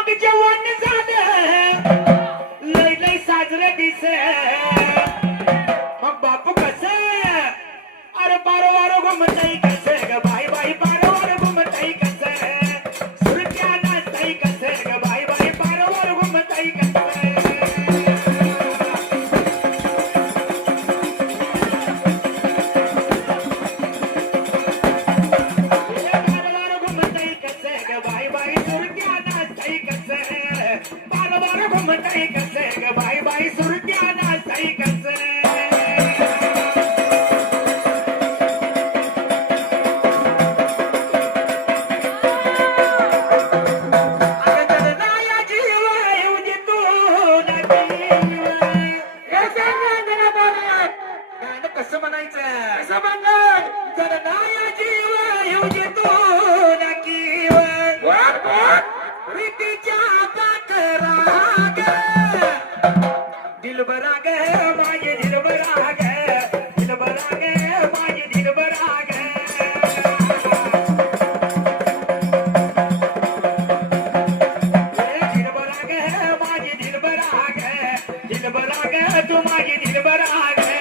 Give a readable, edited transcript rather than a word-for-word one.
मग जेवण झालं लय लय साजरं दिस मग बापू कस अरे बारो बारो घुमताई कस ग बाई बाई बारो बारो घुमताई कस सुरत्या नाचताई कस ग बाई बाई बारो बारो घुमताई कस घुमताई कस ग बाई बाई सुरत्या नाचताई कस कसं म्हणायचं कसं म्हणणार जर नाया जीव येऊ देतो नकी प्रीतीच्या पाकरा ग दिलबरा ग